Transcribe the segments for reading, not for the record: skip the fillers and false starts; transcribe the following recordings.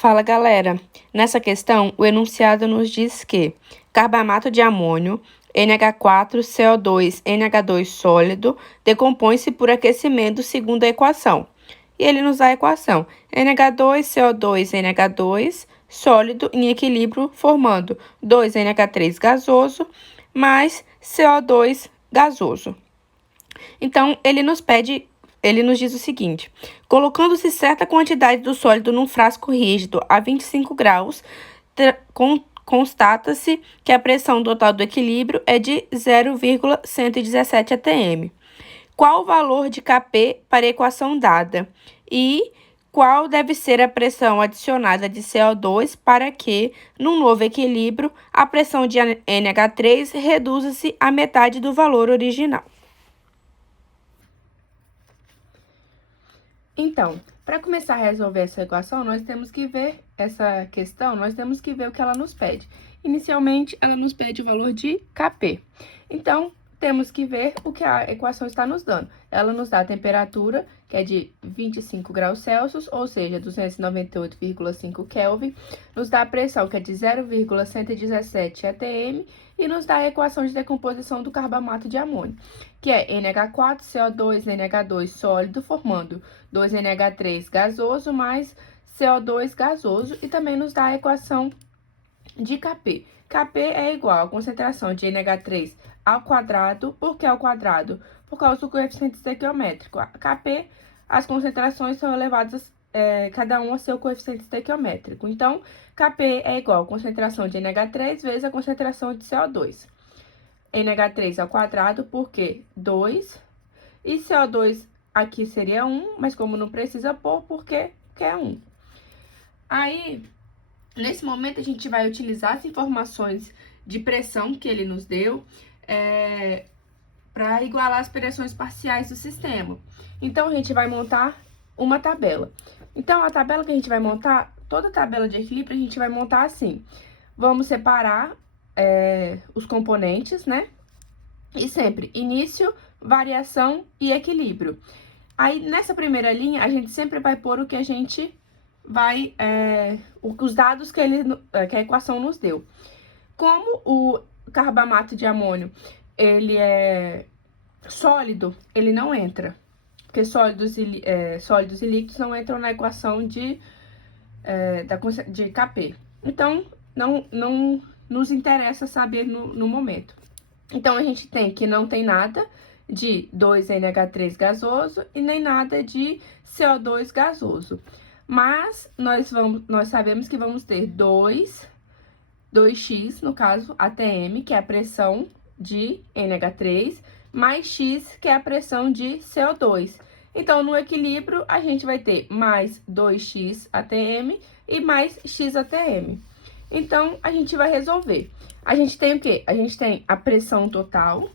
Fala, galera. Nessa questão, o enunciado nos diz que carbamato de amônio, NH4, CO2, NH2 sólido, decompõe-se por aquecimento segundo a equação. E ele nos dá a equação NH2, CO2, NH2 sólido em equilíbrio, formando 2NH3 gasoso mais CO2 gasoso. Então, ele nos diz o seguinte: colocando-se certa quantidade do sólido num frasco rígido a 25 graus, constata-se que a pressão total do equilíbrio é de 0,117 atm. Qual o valor de Kp para a equação dada? E qual deve ser a pressão adicionada de CO2 para que, num novo equilíbrio, a pressão de NH3 reduza-se à metade do valor original? Então, para começar a resolver essa equação, nós temos que ver o que ela nos pede. Inicialmente, ela nos pede o valor de Kp. Então, temos que ver o que a equação está nos dando. Ela nos dá a temperatura, que é de 25 graus Celsius, ou seja, 298,5 Kelvin. Nos dá a pressão, que é de 0,117 atm. E nos dá a equação de decomposição do carbamato de amônio, que é NH4, CO2, NH2 sólido, formando 2NH3 gasoso mais CO2 gasoso. E também nos dá a equação de Kp. Kp é igual à concentração de NH3 ao quadrado. Por que ao quadrado? Por causa do coeficiente estequiométrico. Kp, as concentrações são elevadas, cada um a seu coeficiente estequiométrico. Então, Kp é igual à concentração de NH3 vezes a concentração de CO2. NH3 ao quadrado, porque 2. E CO2 aqui seria 1, mas como não precisa pôr, porque é 1. Aí, nesse momento, a gente vai utilizar as informações de pressão que ele nos deu para igualar as pressões parciais do sistema. Então, a gente vai montar uma tabela. Então, a tabela que a gente vai montar, toda tabela de equilíbrio, a gente vai montar assim. Vamos separar os componentes, né? E sempre início, variação e equilíbrio. Aí, nessa primeira linha, a gente sempre vai pôr o que a gente vai, os dados que a equação nos deu. Como o carbamato de amônio, ele é sólido, ele não entra. Porque sólidos e líquidos não entram na equação de Kp. Então, não nos interessa saber no momento. Então, a gente tem que não tem nada de 2NH3 gasoso e nem nada de CO2 gasoso. Mas, nós sabemos que vamos ter 2x, no caso, atm, que é a pressão de NH3, mais x, que é a pressão de CO2. Então, no equilíbrio, a gente vai ter mais 2x atm e mais x atm. Então, a gente vai resolver. A gente tem o quê? A gente tem a pressão total,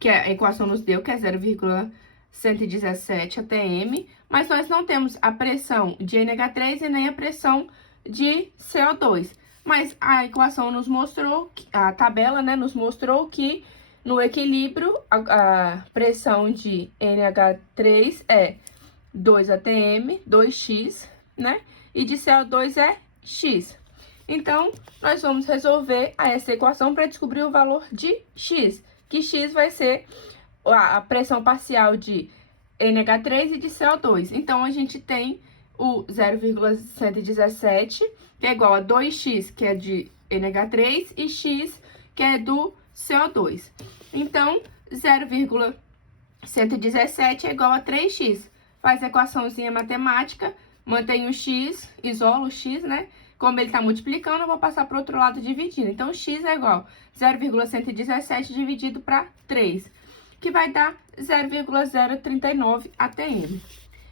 que a equação nos deu, que é 0,117 atm, mas nós não temos a pressão de NH3 e nem a pressão de CO2. Mas a equação nos mostrou, a tabela, né, nos mostrou que no equilíbrio, a pressão de NH3 é 2 atm, 2x, né, e de CO2 é x. Então, nós vamos resolver essa equação para descobrir o valor de x, que x vai ser a pressão parcial de NH3 e de CO2. Então, a gente tem o 0,117, que é igual a 2x, que é de NH3, e x, que é do CO2. Então, 0,117 é igual a 3x. Faz a equaçãozinha matemática, mantém o x, isola o x, né? Como ele está multiplicando, eu vou passar para o outro lado dividindo. Então, x é igual a 0,117 dividido para 3, que vai dar 0,039 atm.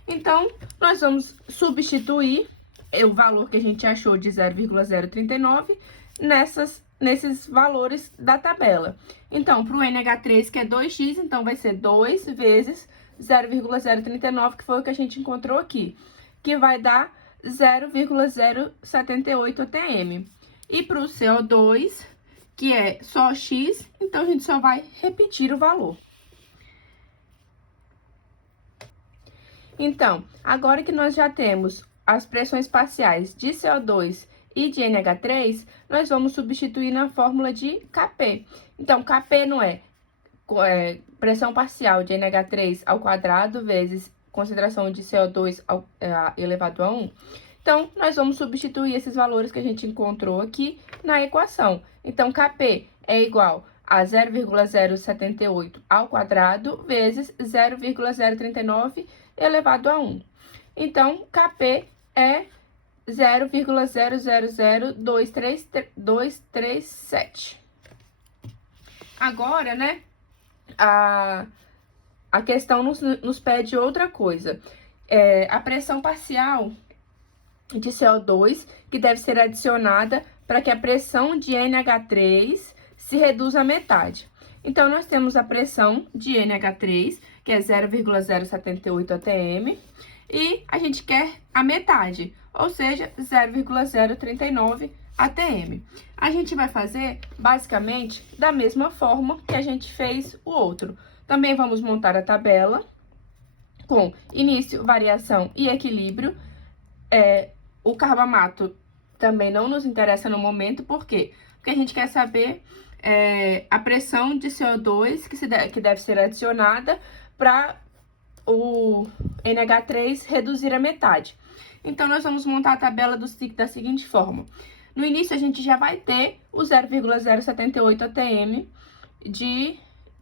Então, nós vamos substituir o valor que a gente achou de 0,039 nesses valores da tabela. Então, para o NH3, que é 2x, então vai ser 2 vezes 0,039, que foi o que a gente encontrou aqui, que vai dar 0,078 atm. E para o CO2, que é só x, então a gente só vai repetir o valor. Então, agora que nós já temos as pressões parciais de CO2 e de NH3, nós vamos substituir na fórmula de Kp. Então, Kp não é pressão parcial de NH3 ao quadrado vezes concentração de CO2 elevado a 1. Então, nós vamos substituir esses valores que a gente encontrou aqui na equação. Então, Kp é igual a 0,078 ao quadrado vezes 0,039 elevado a 1. Então, Kp é 0,000237. Agora, né, a questão nos pede outra coisa. A pressão parcial de CO2, que deve ser adicionada para que a pressão de NH3 se reduza à metade. Então, nós temos a pressão de NH3, que é 0,078 atm, e a gente quer a metade, ou seja, 0,039 atm. A gente vai fazer, basicamente, da mesma forma que a gente fez o outro. Também vamos montar a tabela com início, variação e equilíbrio. O carbamato também não nos interessa no momento, por quê? Porque a gente quer saber a pressão de CO2 que deve ser adicionada para o NH3 reduzir a metade. Então, nós vamos montar a tabela da seguinte forma. No início, a gente já vai ter o 0,078 atm de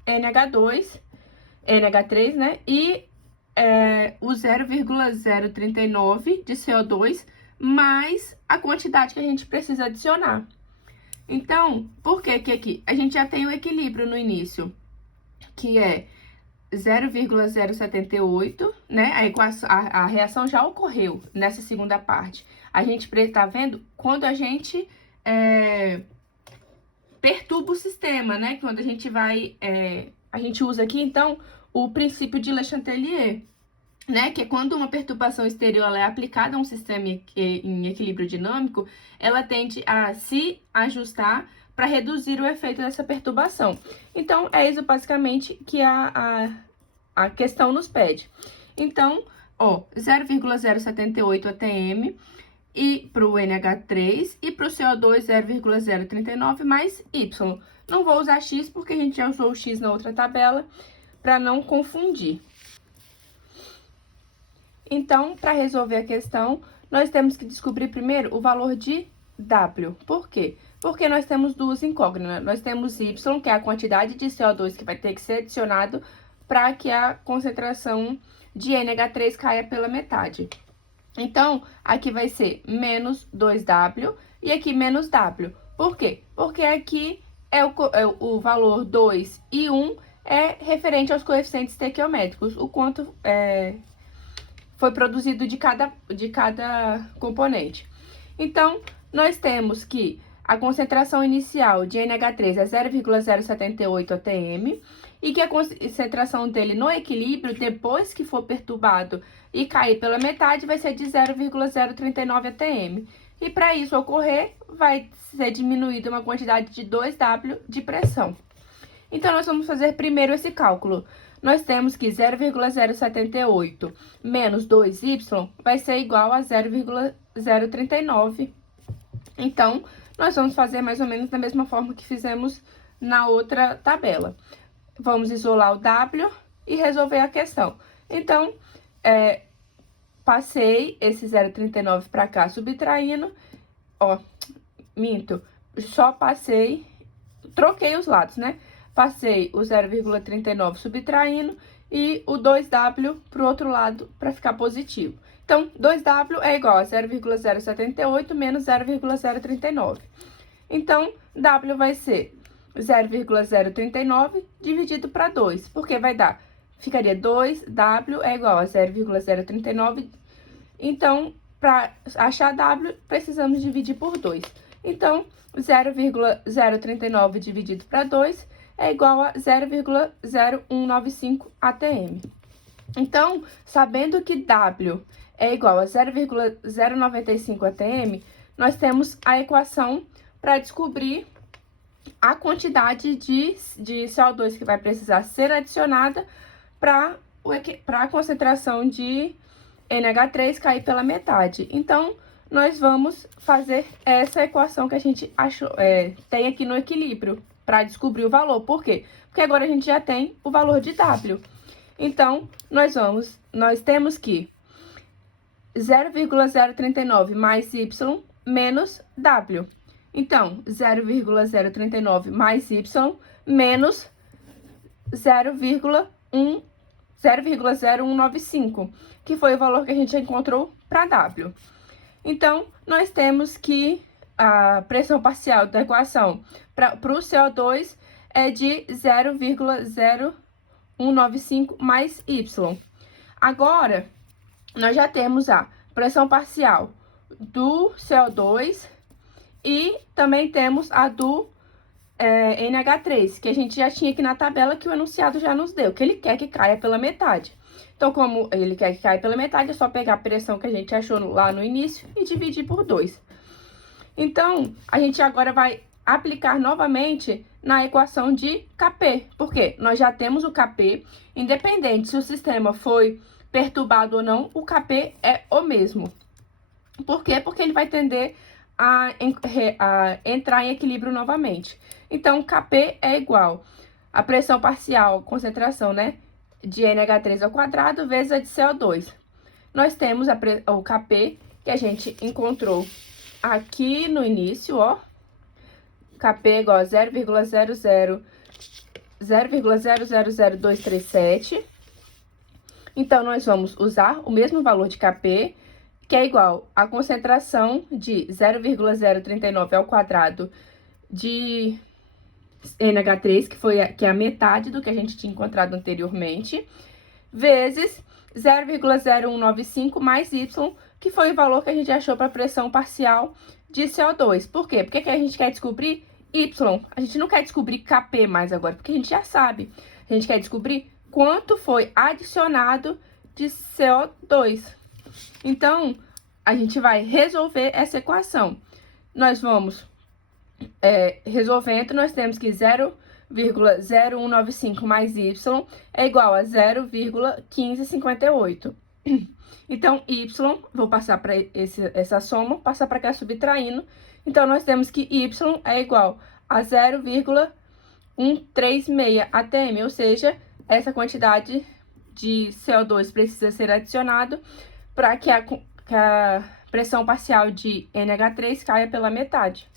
NH3, né? E o 0,039 de CO2, mais a quantidade que a gente precisa adicionar. Então, por que aqui? A gente já tem o equilíbrio no início, que é 0,078, né? A reação já ocorreu nessa segunda parte. A gente está vendo quando a gente perturba o sistema, né? Quando a gente vai... a gente usa aqui, então, o princípio de Le Chatelier, né? Que é quando uma perturbação exterior é aplicada a um sistema em equilíbrio dinâmico, ela tende a se ajustar para reduzir o efeito dessa perturbação. Então, é isso basicamente que a questão nos pede. Então, 0,078 atm e para o NH3 e para o CO2 0,039 mais Y. Não vou usar X porque a gente já usou o X na outra tabela para não confundir. Então, para resolver a questão, nós temos que descobrir primeiro o valor de W. Por quê? Porque nós temos duas incógnitas. Nós temos Y, que é a quantidade de CO2 que vai ter que ser adicionado para que a concentração de NH3 caia pela metade. Então, aqui vai ser menos 2W e aqui menos W. Por quê? Porque aqui o valor 2 e 1 é referente aos coeficientes estequiométricos, o quanto foi produzido de cada componente. Então, nós temos que a concentração inicial de NH3 é 0,078 atm e que a concentração dele no equilíbrio, depois que for perturbado e cair pela metade, vai ser de 0,039 atm. E para isso ocorrer, vai ser diminuída uma quantidade de 2W de pressão. Então, nós vamos fazer primeiro esse cálculo. Nós temos que 0,078 menos 2Y vai ser igual a 0,039. Então, nós vamos fazer mais ou menos da mesma forma que fizemos na outra tabela. Vamos isolar o W e resolver a questão. Então, passei esse 0,39 para cá subtraindo. Só passei, troquei os lados, né? Passei o 0,39 subtraindo e o 2W para o outro lado para ficar positivo. Então, 2W é igual a 0,078 menos 0,039. Então, W vai ser 0,039 dividido para 2, porque ficaria 2W é igual a 0,039. Então, para achar W, precisamos dividir por 2. Então, 0,039 dividido para 2 é igual a 0,0195 atm. Então, sabendo que W é igual a 0,095 atm, nós temos a equação para descobrir a quantidade de CO2 que vai precisar ser adicionada para a concentração de NH3 cair pela metade. Então, nós vamos fazer essa equação que a gente achou, tem aqui no equilíbrio, para descobrir o valor. Por quê? Porque agora a gente já tem o valor de W. Então, nós temos que 0,039 mais Y menos W. Então, 0,039 mais Y menos 0,0195, que foi o valor que a gente encontrou para W. Então, nós temos que a pressão parcial da equação para o CO2 é de 0,0195 mais Y. Agora, nós já temos a pressão parcial do CO2 e também temos a do NH3, que a gente já tinha aqui na tabela que o enunciado já nos deu, que ele quer que caia pela metade. Então, como ele quer que caia pela metade, é só pegar a pressão que a gente achou lá no início e dividir por 2. Então, a gente agora vai aplicar novamente na equação de Kp. Por quê? Nós já temos o Kp, independente se o sistema foi perturbado ou não, o Kp é o mesmo. Por quê? Porque ele vai tender a entrar em equilíbrio novamente. Então, Kp é igual a pressão parcial, concentração, né, de NH3 ao quadrado vezes a de CO2. Nós temos o Kp que a gente encontrou aqui no início, ó. Kp é igual a 0,000237. Então, nós vamos usar o mesmo valor de Kp, que é igual à concentração de 0,039 ao quadrado de NH3, que é a metade do que a gente tinha encontrado anteriormente, vezes 0,0195 mais Y, que foi o valor que a gente achou para a pressão parcial de CO2. Por quê? Porque a gente quer descobrir Y. A gente não quer descobrir Kp mais agora, porque a gente já sabe. A gente quer descobrir quanto foi adicionado de CO2. Então, a gente vai resolver essa equação. Nós vamos resolvendo, nós temos que 0,0195 mais Y é igual a 0,1558. Então, Y, vou passar para essa soma, passar para cá subtraindo. Então, nós temos que Y é igual a 0,136 atm, ou seja, essa quantidade de CO2 precisa ser adicionado para que a pressão parcial de NH3 caia pela metade.